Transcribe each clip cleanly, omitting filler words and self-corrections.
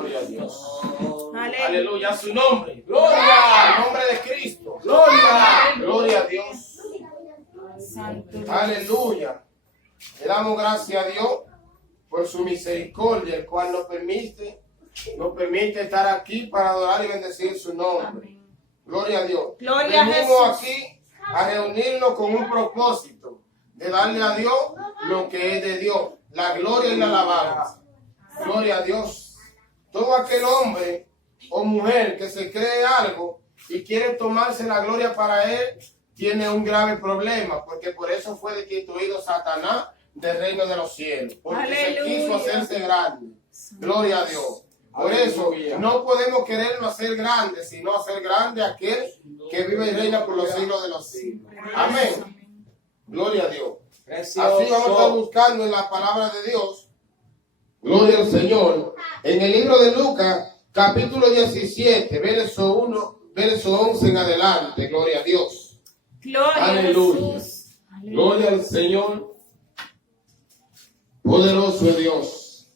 Gloria a Dios. Aleluya A su nombre. Gloria al nombre de Cristo. Gloria. Gloria a Dios. Santo. Aleluya. Le damos gracias a Dios por su misericordia, el cual nos permite estar aquí para adorar y bendecir su nombre. Amén. Gloria a Dios. Gloria a Venimos Jesús. aquí a reunirnos con un propósito de darle a Dios lo que es de Dios, la gloria y la alabanza. Gloria a Dios. Todo aquel hombre o mujer que se cree algo y quiere tomarse la gloria para él, tiene un grave problema, porque por eso fue destituido Satanás del reino de los cielos, porque Aleluya. se quiso hacerse grande. Gloria a Dios. Por eso no podemos querernos hacer grandes, sino hacer grande a aquel que vive y reina por los siglos de los siglos. Amén. Gloria a Dios. Así vamos a estar buscando en la palabra de Dios. Gloria al Señor. En el libro de Lucas, capítulo 17, verso 1, verso 11 en adelante. Gloria a Dios. Gloria Aleluya. a Jesús. Aleluya. Gloria al Señor. Poderoso es Dios.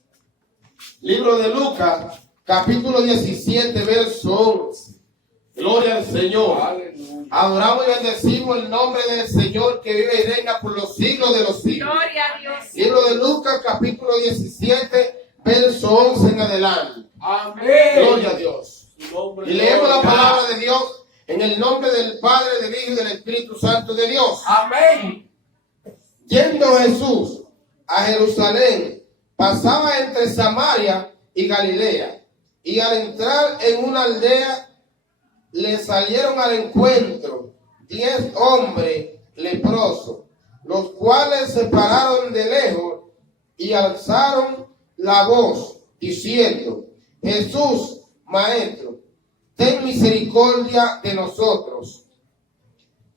Libro de Lucas, capítulo 17, verso 11. Gloria al Señor. Adoramos y bendecimos el nombre del Señor que vive y reina por los siglos de los siglos. Gloria a Dios. Libro de Lucas, capítulo 17, verso 11 en adelante. Amén. Gloria a Dios. Y leemos la palabra de Dios en el nombre del Padre, del Hijo y del Espíritu Santo de Dios. Amén. Yendo Jesús a Jerusalén, pasaba entre Samaria y Galilea, y al entrar en una aldea, le salieron al encuentro 10 hombres leprosos, los cuales se pararon de lejos y alzaron la voz, diciendo: Jesús, Maestro, ten misericordia de nosotros.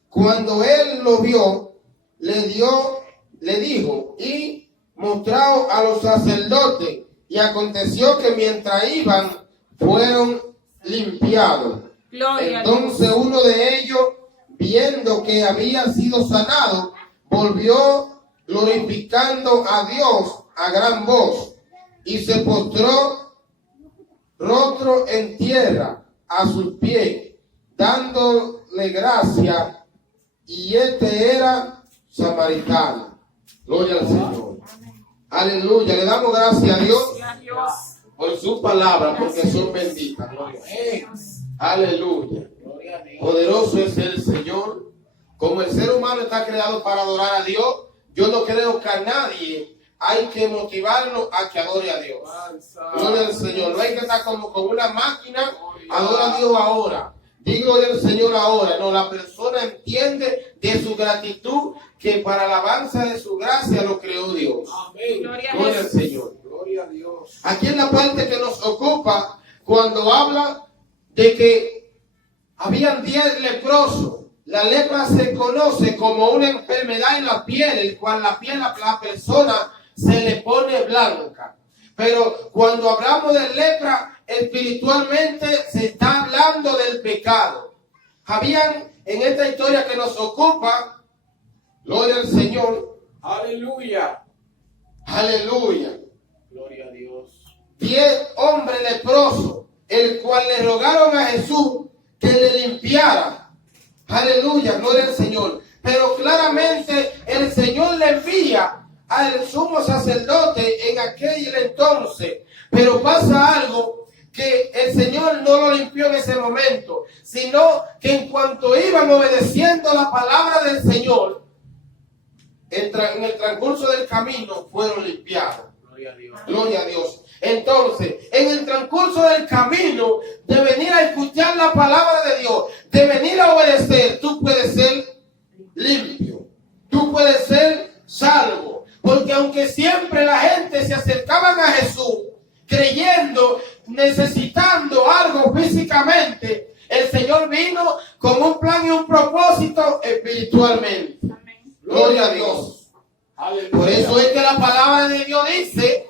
Cuando él lo vio, le dijo, y mostrado a los sacerdotes, y aconteció que mientras iban, fueron limpiados. Gloria a Entonces uno de ellos, viendo que había sido sanado, volvió glorificando a Dios a gran voz, y se postró rostro en tierra a sus pies, dándole gracia, y este era samaritano. Gloria al Señor. Aleluya. Le damos gracias a Dios Gloria a Dios. por su palabra, porque son benditas. Gloria a Dios. Aleluya. Poderoso es el Señor. Como el ser humano está creado para adorar a Dios, yo no creo que a nadie hay que motivarlo a que adore a Dios. Gloria al Señor. No hay que estar como con una máquina, adora a Dios ahora. Digo del Señor ahora. No, la persona entiende de su gratitud que para alabanza de su gracia lo creó Dios. Amén. Gloria a Gloria al Jesús. Señor. Gloria a Dios. Aquí en la parte que nos ocupa, cuando habla de que habían 10 leprosos. La lepra se conoce como una enfermedad en la piel, el cual la piel a la persona se le pone blanca. Pero cuando hablamos de lepra, espiritualmente se está hablando del pecado. Habían en esta historia que nos ocupa, gloria al Señor, Aleluya. aleluya, Gloria a Dios. 10 hombres leprosos, el cual le rogaron a Jesús que le limpiara. Aleluya, gloria al Señor. Pero claramente el Señor le envía al sumo sacerdote en aquel entonces. Pero pasa algo, que el Señor no lo limpió en ese momento, sino que en cuanto iban obedeciendo la palabra del Señor, en el transcurso del camino fueron limpiados. Gloria a Dios. Gloria a Dios. Entonces, en el transcurso del camino, de venir a escuchar la palabra de Dios, de venir a obedecer, tú puedes ser limpio, tú puedes ser salvo. Porque aunque siempre la gente se acercaban a Jesús, creyendo, necesitando algo físicamente, el Señor vino con un plan y un propósito espiritualmente. Amén. Gloria a Dios. Aleluya. Por eso es que la palabra de Dios dice,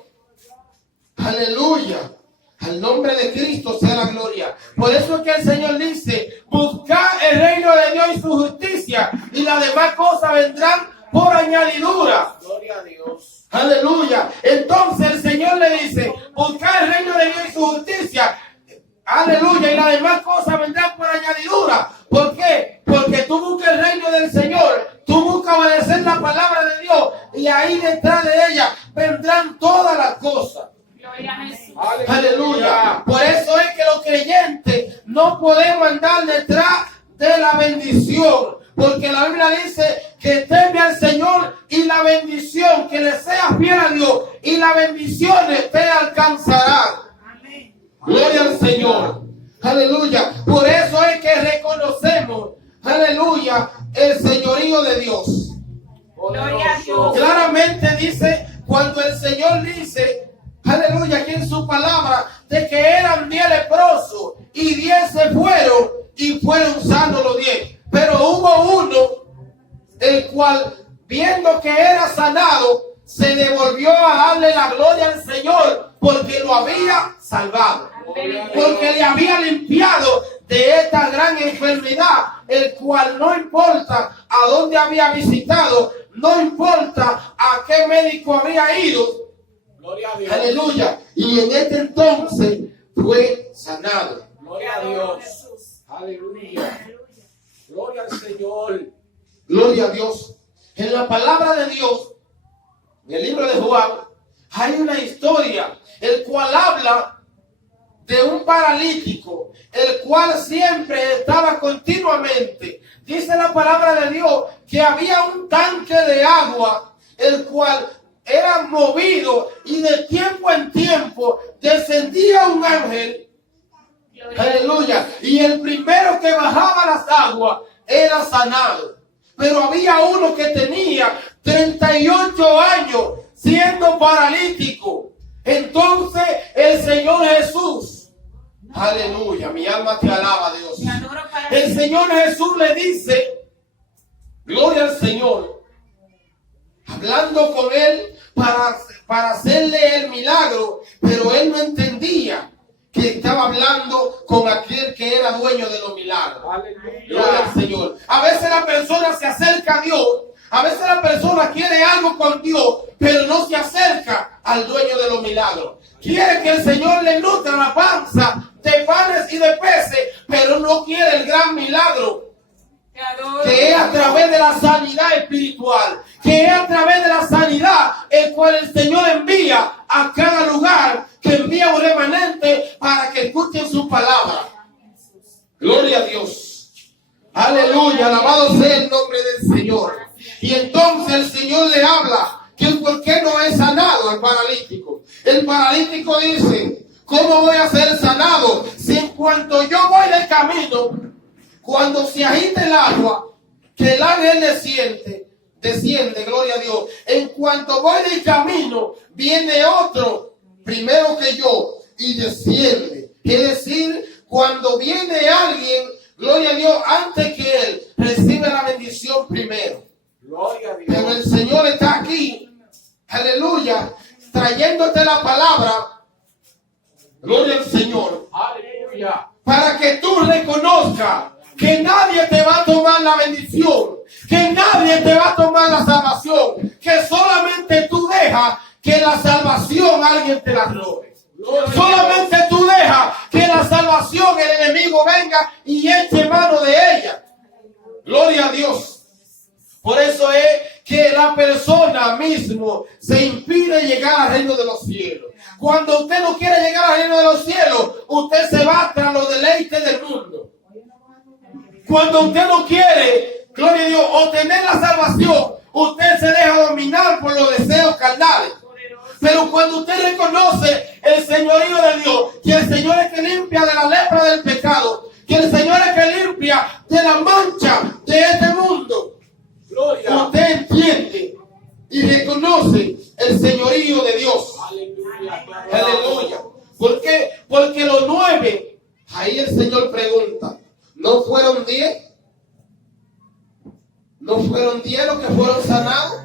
aleluya, al nombre de Cristo sea la gloria. Por eso es que el Señor dice, buscad el reino de Dios y su justicia, y las demás cosas vendrán por añadidura. Gloria a Dios. Aleluya. Entonces el Señor le dice, buscar el reino de Dios y su justicia. Aleluya. Y las demás cosas vendrán por añadidura. ¿Por qué? Porque tú buscas el reino del Señor. Tú buscas obedecer la palabra de Dios. Y ahí detrás de ella vendrán todas las cosas. Gloria a Jesús. Aleluya. Por eso es que los creyentes no podemos andar detrás de la bendición. Porque la Biblia dice que teme al Señor y la bendición, que le seas fiel a Dios y las bendiciones te alcanzarán. Amén. Gloria al Señor. Aleluya. Por eso es que reconocemos, aleluya, el señorío de Dios. Gloria a Dios. Claramente dice, cuando el Señor dice, aleluya, aquí en su palabra, de que eran 10 leprosos y 10 se fueron y fueron sanos los 10. Pero hubo uno, el cual, viendo que era sanado, se devolvió a darle la gloria al Señor porque lo había salvado. Porque le había limpiado de esta gran enfermedad, el cual no importa a dónde había visitado, no importa a qué médico había ido. Gloria a Dios. Aleluya. Y en este entonces fue sanado. Gloria a Dios. Aleluya. Gloria al Señor. Gloria a Dios. En la palabra de Dios, en el libro de Juan, hay una historia, el cual habla de un paralítico, el cual siempre estaba continuamente. Dice la palabra de Dios que había un tanque de agua, el cual era movido y de tiempo en tiempo descendía un ángel. Aleluya. Y el primero que bajaba las aguas era sanado. Pero había uno que tenía 38 años siendo paralítico. Entonces el Señor Jesús, aleluya, mi alma te alaba, Dios. El Señor Jesús le dice, gloria al Señor, hablando con él para hacerle el milagro, pero él no entendía que estaba hablando con aquel que era dueño de los milagros. Gloria al Señor. A veces la persona se acerca a Dios, a veces la persona quiere algo con Dios, pero no se acerca al dueño de los milagros. Quiere que el Señor le nutra la panza de panes y de peces, pero no quiere el gran milagro, que es a través de la sanidad espiritual, que es a través de la sanidad el cual el Señor envía a cada lugar, que envía un remanente para que escuchen su palabra. Gloria a Dios. Aleluya, alabado sea el nombre del Señor. Y entonces el Señor le habla que por qué no es sanado al paralítico. El paralítico dice, ¿cómo voy a ser sanado si en cuanto yo voy de camino, cuando se agita el agua, que el ángel desciende, gloria a Dios, en cuanto voy de camino, viene otro primero que yo y desciende? Es decir, cuando viene alguien, gloria a Dios, antes que él, recibe la bendición primero. Gloria a Dios. Pero el Señor está aquí, aleluya, trayéndote la palabra, gloria al Señor, Aleluya. para que tú reconozcas que nadie te va a tomar la bendición, que nadie te va a tomar la salvación, que solamente tú dejas que la salvación alguien te la robe. Solamente tú dejas que la salvación el enemigo venga y eche mano de ella. Gloria a Dios. Por eso es que la persona mismo se impide llegar al reino de los cielos. Cuando usted no quiere llegar al reino de los cielos, usted se va tras los deleites del mundo. Cuando usted no quiere, gloria a Dios, obtener la salvación, usted se deja dominar por los deseos carnales. Pero cuando usted reconoce el señorío de Dios, que el Señor es que limpia de la lepra del pecado, que el Señor es que limpia de la mancha de este mundo, Gloria. usted entiende y reconoce el señorío de Dios. Aleluya. Aleluya. ¿Por qué? Porque los 9, ahí el Señor pregunta, ¿no fueron 10? ¿No fueron 10 los que fueron sanados?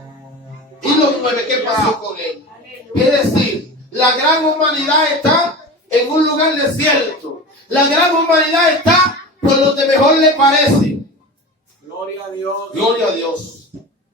¿Y los 9 qué pasó con ellos? Es decir, la gran humanidad está en un lugar desierto. La gran humanidad está por donde mejor le parece. Gloria a Dios. Gloria a Dios.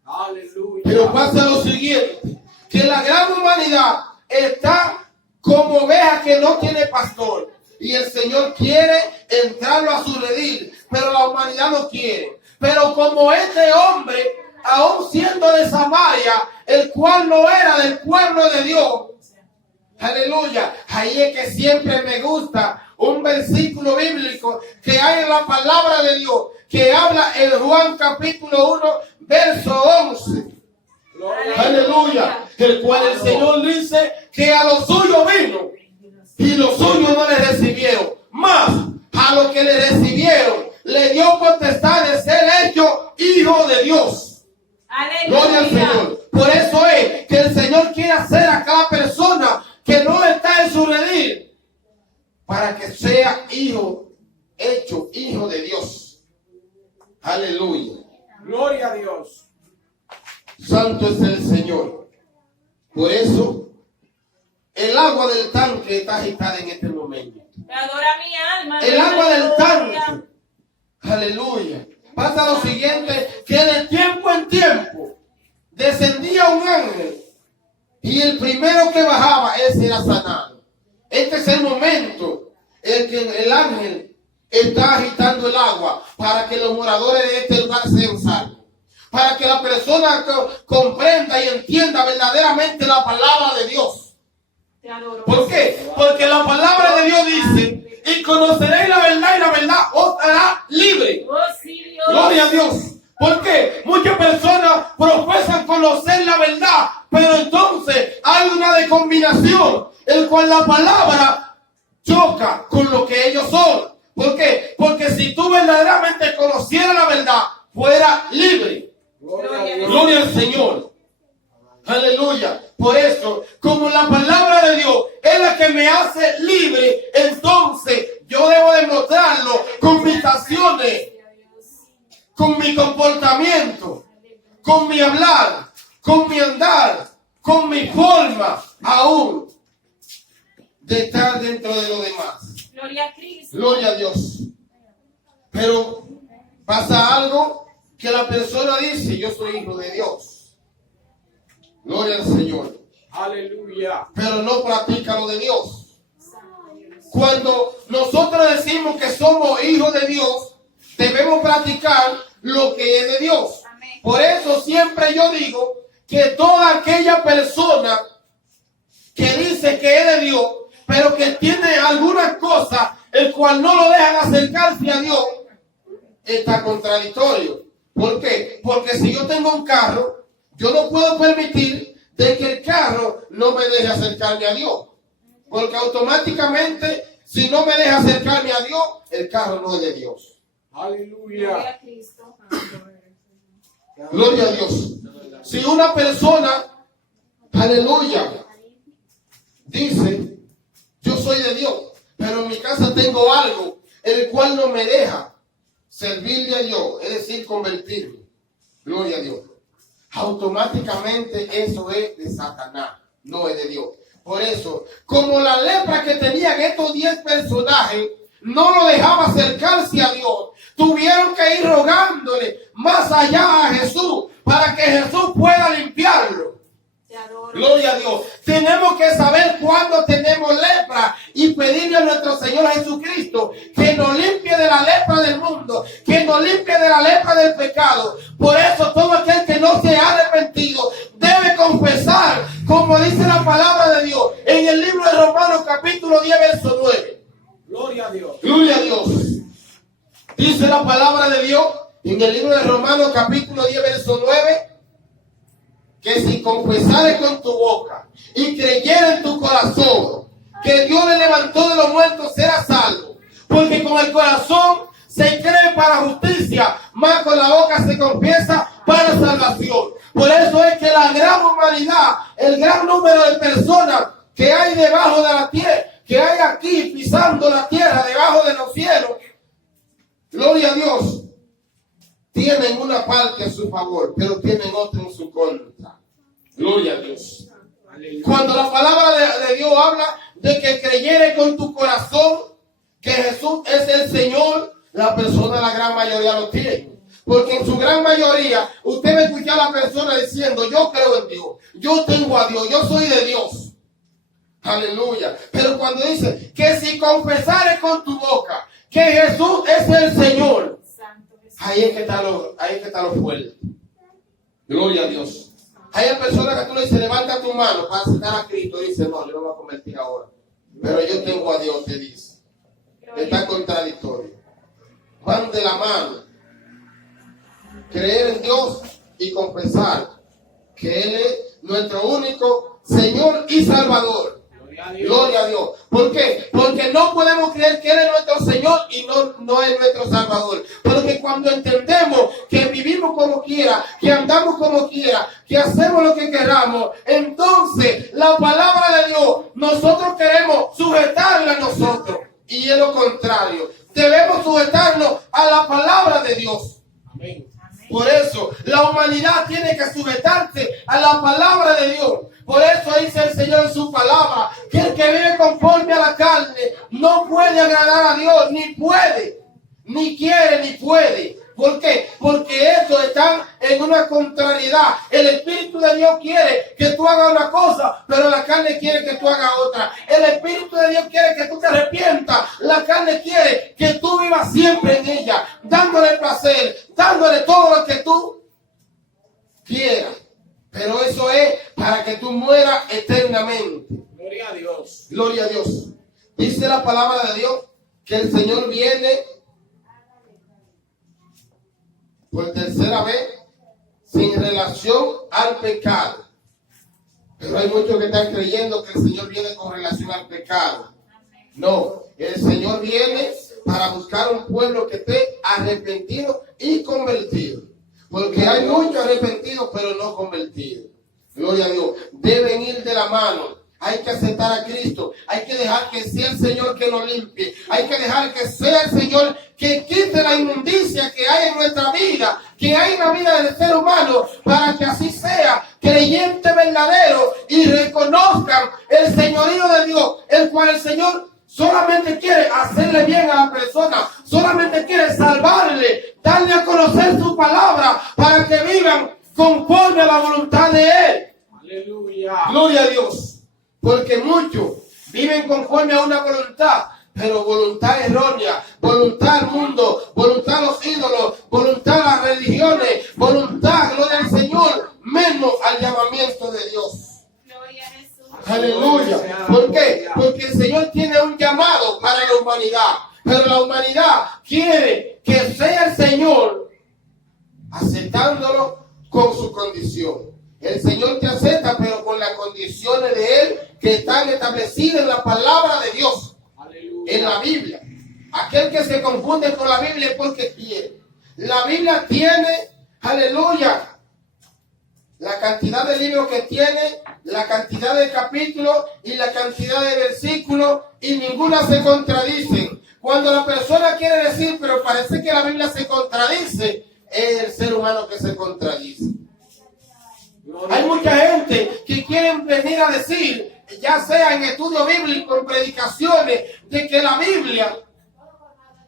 Aleluya. Pero pasa lo siguiente, que la gran humanidad está como oveja que no tiene pastor. Y el Señor quiere entrarlo a su redil, pero la humanidad no quiere. Pero como este hombre, aún siendo de Samaria, el cual no era del pueblo de Dios, aleluya, ahí es que siempre me gusta un versículo bíblico que hay en la palabra de Dios, que habla en Juan capítulo 1, verso 11. Aleluya, el cual el Señor dice que a los suyos vino y los suyos no le recibieron, mas a los que le recibieron le dio potestad de ser hecho hijo de Dios. Gloria al Señor. Por eso es que el Señor quiere hacer a cada persona que no está en su redil para que sea hijo, hecho hijo de Dios. Aleluya. Gloria a Dios. Santo es el Señor. Por eso el agua del tanque está agitada en este momento. Te adora mi alma. El agua del tanque, aleluya, pasa lo siguiente, que de tiempo en tiempo descendía un ángel y el primero que bajaba, ese era sanado. Este es el momento en que el ángel está agitando el agua para que los moradores de este lugar sean salvos, para que la persona comprenda y entienda verdaderamente la palabra de Dios. Te adoro. ¿Por qué? Porque la palabra de Dios dice, y conoceréis la verdad y la verdad os hará libre. Oh, sí, Dios. Gloria a Dios. ¿Por qué? Muchas personas profesan conocer la verdad, pero entonces hay una decombinación, el cual la palabra choca con lo que ellos son. ¿Por qué? Porque si tú verdaderamente conocieras la verdad, fuera libre. Gloria al Señor. Aleluya. Por eso, como la palabra de Dios es la que me hace libre, entonces yo debo demostrarlo con mis acciones, con mi comportamiento, con mi hablar, con mi andar, con mi forma aún de estar dentro de los demás. Gloria a Cristo. Gloria a Dios. Pero pasa algo que la persona dice, yo soy hijo de Dios. Gloria al Señor. Aleluya. Pero no practica lo de Dios. Cuando nosotros decimos que somos hijos de Dios, debemos practicar lo que es de Dios. Por eso siempre yo digo que toda aquella persona que dice que es de Dios, pero que tiene algunas cosas el cual no lo dejan acercarse a Dios, está contradictorio. ¿Por qué? Porque si yo tengo un carro, yo no puedo permitir de que el carro no me deje acercarme a Dios. Porque automáticamente, si no me deja acercarme a Dios, el carro no es de Dios. Gloria Aleluya. a Cristo. Gloria a Dios. Si una persona, aleluya, dice, yo soy de Dios, pero en mi casa tengo algo, el cual no me deja servirle a Dios, es decir, convertirme. Gloria a Dios. Automáticamente eso es de Satanás, no es de Dios. Por eso, como la lepra que tenían estos 10 personajes no lo dejaba acercarse a Dios, tuvieron que ir rogándole más allá a Jesús para que Jesús pueda limpiarlo. Te adoro. Gloria a Dios. Tenemos que saber cuándo tenemos lepra y pedirle a nuestro Señor Jesucristo que nos limpie de la lepra del mundo, que nos limpie de la lepra del pecado. Por eso todo aquel que no se ha arrepentido debe confesar, como dice la palabra de Dios en el libro de Romanos capítulo 10 verso 9. Gloria a Dios. Gloria a Dios. Dice la palabra de Dios en el libro de Romanos capítulo 10 verso 9, que si confesares con tu boca y creyeres en tu corazón que Dios le levantó de los muertos, serás salvo. Porque con el corazón se cree para justicia, mas con la boca se confiesa para salvación. Por eso es que la gran humanidad, el gran número de personas que hay debajo de la tierra, que hay aquí pisando la tierra, debajo de los cielos, gloria a Dios, tienen una parte a su favor, pero tienen otra en su contra. Gloria a Dios. Aleluya. Cuando la palabra de Dios habla de que creyere con tu corazón que Jesús es el Señor, la persona, la gran mayoría lo tiene. Porque en su gran mayoría, usted va a escuchar a la persona diciendo, yo creo en Dios, yo tengo a Dios, yo soy de Dios. Aleluya. Pero cuando dice que si confesares con tu boca que Jesús es el Señor, Santo Jesús. ahí es que está lo fuerte. Gloria a Dios. Hay personas que tú le dices, levanta tu mano para aceptar a Cristo. Dice, no, yo no me voy a convertir ahora. Pero yo tengo a Dios, te dice. Está contradictorio. Van de la mano. Creer en Dios y confesar que Él es nuestro único Señor y Salvador. Gloria a Dios. ¿Por qué? Porque no podemos creer que Él es nuestro Señor y no es nuestro Salvador. Porque cuando entendemos que vivimos como quiera, que andamos como quiera, que hacemos lo que queramos, entonces la palabra de Dios nosotros queremos sujetarla a nosotros. Y es lo contrario. Debemos sujetarnos a la palabra de Dios. Amén. Por eso la humanidad tiene que sujetarse a la palabra de Dios. Por eso dice el Señor en su palabra que el que vive conforme a la carne no puede agradar a Dios, ni puede, ni quiere, ni puede. ¿Por qué? Porque estos están en una contrariedad. El Espíritu de Dios quiere que tú hagas una cosa, pero la carne quiere que tú hagas otra. El Espíritu de Dios quiere que tú te arrepientas. La carne quiere que tú vivas siempre en ella, dándole placer, dándole todo lo que tú quieras. Pero eso es para que tú mueras eternamente. Gloria a Dios. Gloria a Dios. Dice la palabra de Dios que el Señor viene por tercera vez sin relación al pecado. Pero hay muchos que están creyendo que el Señor viene con relación al pecado. No, el Señor viene para buscar un pueblo que esté arrepentido y convertido. Porque hay muchos arrepentidos pero no convertidos. Gloria a Dios. Deben ir de la mano. Hay que aceptar a Cristo. Hay que dejar que sea el Señor que nos limpie. Hay que dejar que sea el Señor que quite la inmundicia que hay en nuestra vida, que hay en la vida del ser humano, para que así sea creyente verdadero y reconozcan el señorío de Dios, el cual el Señor solamente quiere hacerle bien a la persona, solamente quiere salvarle, darle a conocer su palabra para que vivan conforme a la voluntad de Él. Aleluya. Gloria a Dios. Porque muchos viven conforme a una voluntad, pero voluntad errónea, voluntad al mundo, voluntad a los ídolos, voluntad a las religiones, voluntad, gloria al Señor, menos al llamamiento de Dios. Gloria a Jesús. Aleluya. ¿Por qué? Porque el Señor tiene un llamado para la humanidad, pero la humanidad quiere que sea el Señor aceptándolo con su condición. El Señor te acepta, pero con las condiciones de Él que están establecidas en la palabra de Dios. Aleluya. En la Biblia. Aquel que se confunde con la Biblia es porque quiere. La Biblia tiene, aleluya, la cantidad de libros que tiene, la cantidad de capítulos y la cantidad de versículos, y ninguna se contradicen. Cuando la persona quiere decir, pero parece que la Biblia se contradice, es el ser humano que se contradice. Hay mucha gente que quieren venir a decir, ya sea en estudio bíblico, en predicaciones, de que la Biblia,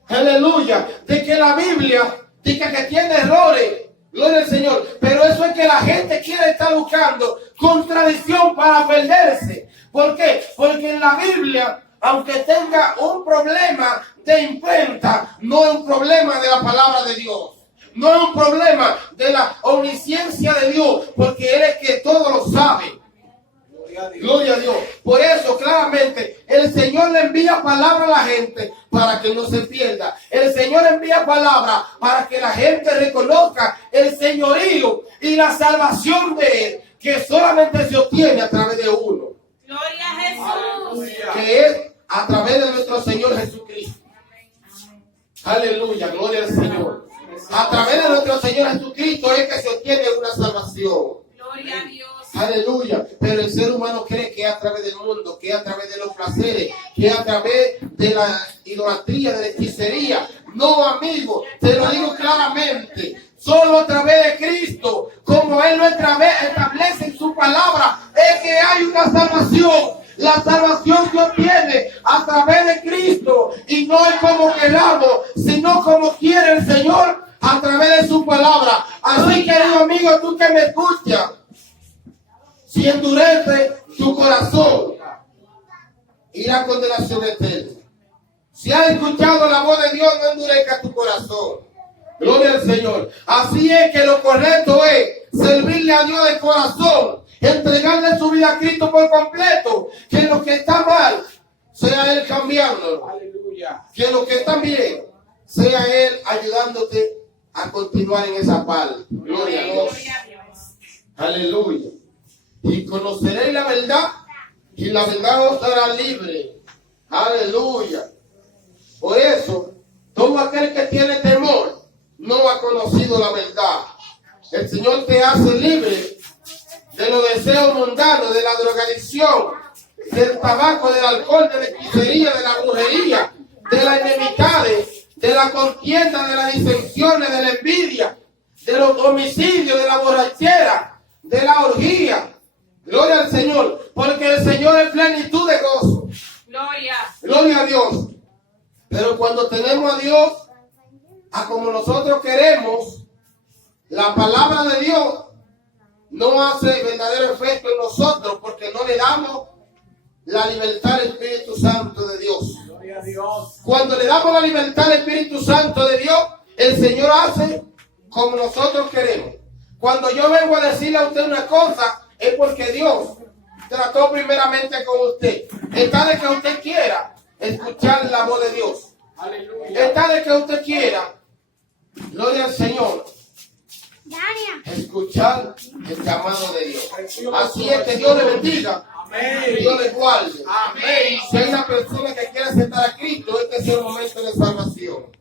aleluya, de que la Biblia, de que tiene errores, gloria al Señor. Pero eso es que la gente quiere estar buscando contradicción para perderse. ¿Por qué? Porque en la Biblia, aunque tenga un problema de imprenta, no es un problema de la palabra de Dios. No es un problema de la omnisciencia de Dios, porque Él es que todo lo sabe. Gloria a Dios. Por eso, claramente, el Señor le envía palabra a la gente para que no se pierda. El Señor envía palabra para que la gente reconozca el señorío y la salvación de Él, que solamente se obtiene a través de uno. Gloria a Jesús. Que es a través de nuestro Señor Jesucristo. Aleluya, gloria al Señor. A través de nuestro Señor Jesucristo es que se obtiene una salvación. Gloria a Dios. Aleluya. Pero el ser humano cree que es a través del mundo, que es a través de los placeres, que es a través de la idolatría, de la hechicería. No, amigo, te lo digo claramente. Solo a través de Cristo, como Él lo establece en su palabra, es que hay una salvación. La salvación se obtiene a través de Cristo, y no es como queramos, sino como quiere el Señor a través de su palabra. Así, querido amigo, tú que me escuchas, si endurece tu corazón, y la condenación eterna. Si has escuchado la voz de Dios, no endurezca tu corazón. Gloria al Señor. Así es que lo correcto es servirle a Dios de corazón, entregarle su vida a Cristo por completo. Que lo que está mal sea Él cambiándolo. Aleluya. Que lo que está bien sea Él ayudándote a continuar en esa parte. Gloria a Dios. Gloria a Dios. Aleluya. Y conoceréis la verdad, y la verdad os hará libre. Aleluya. Por eso, todo aquel que tiene temor no ha conocido la verdad. El Señor te hace libre de los deseos mundanos, de la drogadicción, del tabaco, del alcohol, de la hechicería, de la brujería, de las enemistades, de la contienda, de las disensiones, de la envidia, de los homicidios, de la borrachera, de la orgía. Gloria al Señor, porque el Señor es plenitud de gozo. Gloria. Gloria a Dios. Pero cuando tenemos a Dios, a como nosotros queremos, la palabra de Dios no hace verdadero efecto en nosotros, porque no le damos la libertad al Espíritu Santo de Dios. Gloria a Dios. Cuando le damos la libertad al Espíritu Santo de Dios, el Señor hace como nosotros queremos. Cuando yo vengo a decirle a usted una cosa, es porque Dios trató primeramente con usted. Está de que usted quiera escuchar la voz de Dios. Aleluya. Está de que usted quiera, gloria al Señor, escuchar el llamado de Dios. Así es, que Dios le bendiga. Amén. Dios le guarde. Amén. Si hay una persona que quiere aceptar a Cristo, este es el momento de salvación.